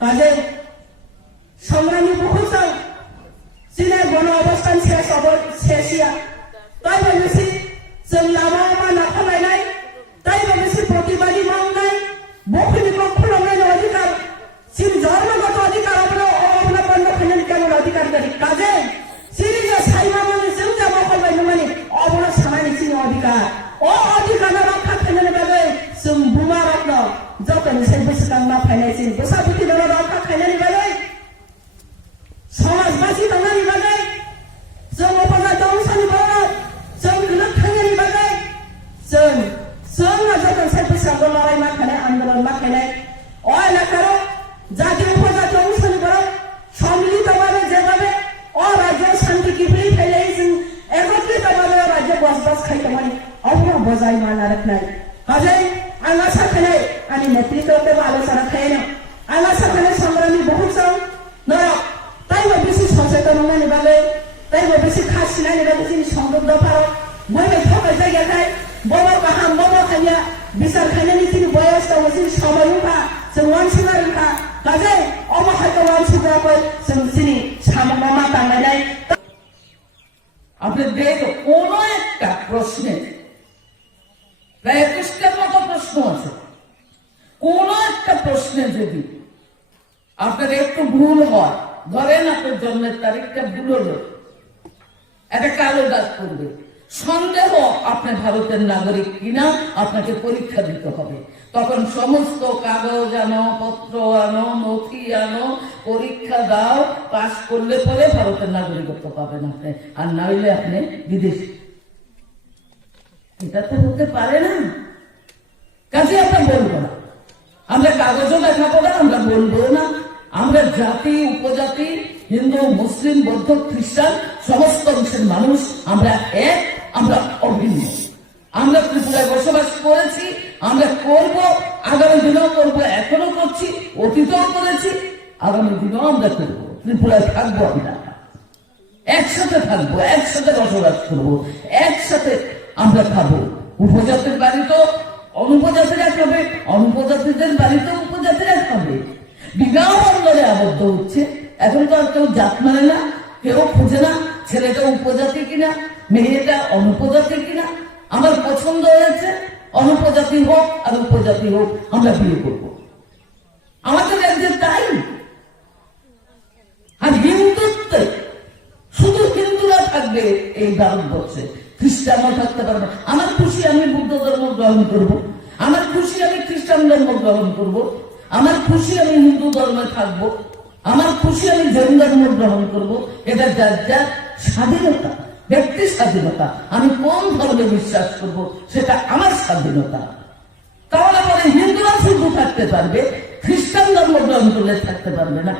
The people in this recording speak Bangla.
কাজে সংগ্রামী বহুজন চীনের গণ অবস্থান শেষিয়া তাই ভেবেছি जों लामा नाखालायनाय তাই ভেবেছি প্রতিবাদী মামলায় বখরিকে খুলনার অধিকার চীন ধর্মগত অধিকার অবলম্বন খানের কেমন অধিকার করি কাজে সিরিজে সাইমা মানে जों যা বকলবাयनो মানে অবলা সানানি চীন অধিকার ও অধিকার রক্ষা খানের বাগে जों बुमा रत्न যতনি সেই বসকাং না ফাইনাই চীন বসাবুতি দল রক্ষা খানের বাগে समाजबाजी दंनानि बागै जों अपाजा दंसानि बागै जों गलत थांनायनि बागै जों जतन साइफोसांगो लड़ाई माखानाय आंदोलन माखानाय अ एलाकारो जाति उपजाति दंसानि बागै सम्मिलितभावे जेभावे अ राज्य शान्ति किबोरै फैलाय जों एकत्रितभावे राज्य बसबास खालामनानै अब्ला बजाय माना रखनाय काजै आं आसा खालामनाय आंनि नेतृत्वखौ आलोचना खालामनो आं आसा खालामनाय संग्रामী बहुत जों नरक তাইবা বেশি সচেতন হওয়ার বাগে তাইবা বেশি খাসিনার বাগে যিনি সংযোগ দফার বইবে থাকার জায়গায় বড় গাহাম বড় খাইয়া বিচার খাইনানি যিনি বয়স দङ যিনি সময় উঠা जों वानसुना रखा काजै अमाहायखौ वानसुग्राफोर जों যিনি সামগ্রমা টাঙ্গাইনাय আপনাদের কোনো একটা প্রশ্নে প্রায় 21টার মতো প্রশ্ন আছে কোনো একটা প্রশ্নে যদি আপনার একটু ভুল হয় ধরেন আপনার জন্মের তারিখটা ভুল হলো একটা কালো দাগ করবে সন্দেহ আপনি ভারতের নাগরিক কিনা আপনাকে পরীক্ষা দিতে হবে তখন সমস্ত কাগজ আনো পত্র আনো নথি আনো পরীক্ষা দাও পাস করলে পরে ভারতের নাগরিকত্ব পাবেন আপনি আর না হইলে আপনি বিদেশি এটা তো হতে পারে না কাজে আমরা বলবো না আমরা কাগজও দেখাবো না আমরা বলবো না আমরা জাতি উপজাতি হিন্দু মুসলিম বৌদ্ধ খ্রিস্টান সমস্ত অংশের মানুষ আমরা এক আমরা অভিন্ন আমরা ত্রিপুরায় বসবাস করেছি আমরা করব আগামী দিনেও করব এখনো করছি অতীতেও করেছি আগামী দিনেও আমরা করব ত্রিপুরায় থাকবো আমরা একসাথে থাকবো একসাথে বসবাস করবো একসাথে আমরা খাবো উপজাতির বাড়িতেও অনুপজাতিরা খাবে অনুপজাতিদের বাড়িতেও উপজাতিরা খাবে বিবাহ বন্ধনে আবদ্ধ হচ্ছে এখন তো আর কেউ জাত মানে না কেউ খুঁজে না ছেলেটা উপজাতি কিনা মেয়েটা অনুপজাতি কিনা আমার পছন্দ হয়েছে অনুপজাতি হোক আর উপজাতি হোক আমরা বিয়ে করবো আমাদের একজন তাই আর হিন্দুত্বে শুধু হিন্দুরা থাকবে এই ভারতবর্ষে খ্রিস্টানও থাকতে পারবে আমার খুশি আমি বুদ্ধ ধর্ম গ্রহণ করবো আমার খুশি আমি খ্রিস্টান ধর্ম গ্রহণ করবো আমার খুশি আমি হিন্দু ধর্মে থাকবো আমার খুশি আমি জৈন ধর্ম গ্রহণ করবো এটা যার যার স্বাধীনতা ব্যক্তি স্বাধীনতা আমি কোন ধর্মে বিশ্বাস করব সেটা আমার স্বাধীনতা তাহলে পরে হিন্দুরা শুধু থাকতে পারবে খ্রিস্টান ধর্ম গ্রহণ করলে থাকতে পারবে না